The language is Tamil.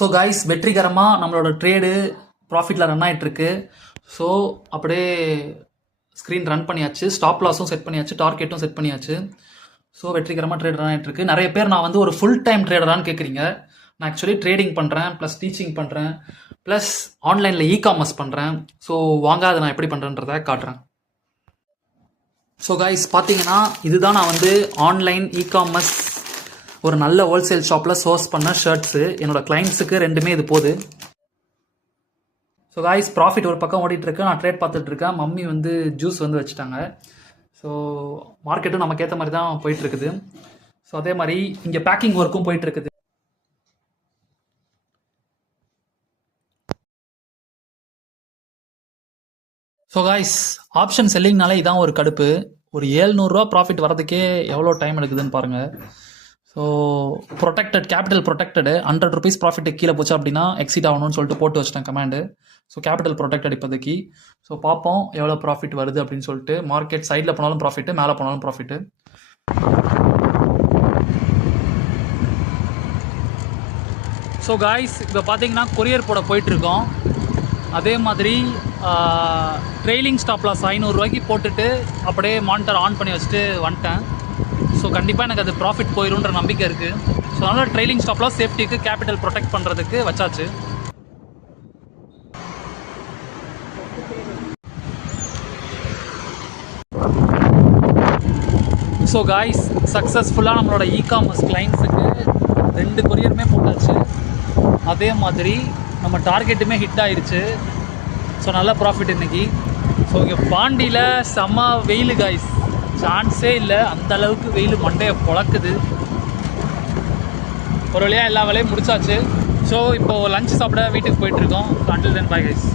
ஸோ கைஸ், வெற்றிகரமாக நம்மளோட ட்ரேடு ப்ராஃபிட்டில் ரன் ஆகிட்டுருக்கு. ஸோ அப்படியே ஸ்க்ரீன் ரன் பண்ணியாச்சு, ஸ்டாப் லாஸும் செட் பண்ணியாச்சு, டார்கெட்டும் செட் பண்ணியாச்சு. ஸோ வெற்றிகரமாக ட்ரேட் ரன் ஆகிட்டுருக்கு. நிறைய பேர் நான் வந்து ஒரு ஃபுல் டைம் ட்ரேடரான்னு கேட்குறீங்க. நான் ஆக்சுவலி ட்ரேடிங் பண்ணுறேன், ப்ளஸ் டீச்சிங் பண்ணுறேன், ப்ளஸ் ஆன்லைனில் இ-காமர்ஸ் பண்ணுறேன். ஸோ வாங்க அதை நான் எப்படி பண்ணுறேன்றதை காட்டுறேன். ஸோ கைஸ், பார்த்தீங்கன்னா இதுதான் நான் வந்து ஆன்லைன் இ-காமர்ஸ் ஒரு நல்ல ஹோல்சேல் ஷாப்பில் சோர்ஸ் பண்ண ஷர்ட்ஸு. என்னோடய கிளைண்ட்ஸுக்கு ரெண்டுமே இது போகுது. ஸோ கைஸ், ப்ராஃபிட் ஒரு பக்கம் ஓடிட்டுருக்கு, நான் ட்ரேட் பார்த்துட்ருக்கேன். மம்மி வந்து ஜூஸ் வந்து வச்சுட்டாங்க. ஸோ மார்க்கெட்டும் நமக்கு ஏற்ற மாதிரி தான் போயிட்டுருக்குது. ஸோ அதே மாதிரி இங்கே பேக்கிங் ஒர்க்கும் போயிட்டுருக்குது. ஸோ கைஸ், ஆப்ஷன் செல்லிங்னாலே இதான் ஒரு கடுப்பு. ஒரு 700 ப்ராஃபிட் வரதுக்கே எவ்வளோ டைம் எடுக்குதுன்னு பாருங்கள். So protected, capital protected. 100 rupees profit கீழே போச்சு அப்படின்னா எக்ஸிட் ஆகணும்னு சொல்லிட்டு போட்டு வச்சிட்டேன் கமாண்டு. ஸோ கேபிட்டல் ப்ரொடெக்டட் இப்போதைக்கு. ஸோ பார்ப்போம் எவ்வளோ ப்ராஃபிட் வருது அப்படின்னு சொல்லிட்டு. மார்க்கெட் சைடில் போனாலும் ப்ராஃபிட்டு, மேலே போனாலும் ப்ராஃபிட்டு. ஸோ காய்ஸ், இப்போ பார்த்தீங்கன்னா கொரியர் போட போயிட்டுருக்கோம். அதே மாதிரி ட்ரெயிலிங் ஸ்டாப் லாஸ் 500 ரூபாய்க்கு போட்டுட்டு அப்படியே மானிட்டர் ஆன் பண்ணி வச்சுட்டு வந்துட்டேன். ஸோ கண்டிப்பாக எனக்கு அது ப்ராஃபிட் போயிடும்ன்ற நம்பிக்கை இருக்குது. ஸோ அதனால் ட்ரெயிலிங் ஸ்டாப் லாஸ் சேஃப்டிக்கு, கேபிட்டல் ப்ரொடெக்ட் பண்ணுறதுக்கு வச்சாச்சு. ஸோ காய்ஸ், சக்ஸஸ்ஃபுல்லாக நம்மளோட இ-காமர்ஸ் கிளைண்ட்ஸுக்கு 2 கொரியருமே போட்டாச்சு. அதே மாதிரி நம்ம டார்கெட்டுமே ஹிட் ஆயிடுச்சு. ஸோ நல்ல ப்ராஃபிட் இன்றைக்கி. ஸோ இங்கே பாண்டியில் செம்ம வெயில் காய்ஸ், சான்ஸே இல்லை. அந்த அளவுக்கு வெயில் மண்டையை பொழக்குது. ஒரு வழியாக எல்லா வேலையும் முடிச்சாச்சு. ஸோ இப்போது லஞ்ச் சாப்பிட வீட்டுக்கு போயிட்டுருக்கோம். Until then bye guys.